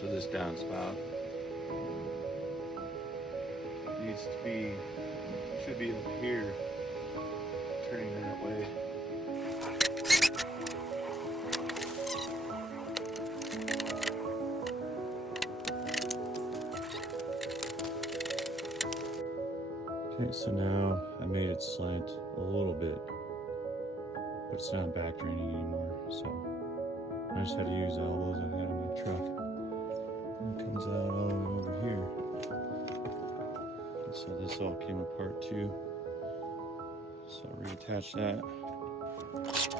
So this downspout needs to be, should be up here, turning that way. Okay, so now I made it slant a little bit, but it's not back draining anymore, so I just had to use elbows I had in my truck. And it comes out all the way over here. And so this all came apart too. So reattach that.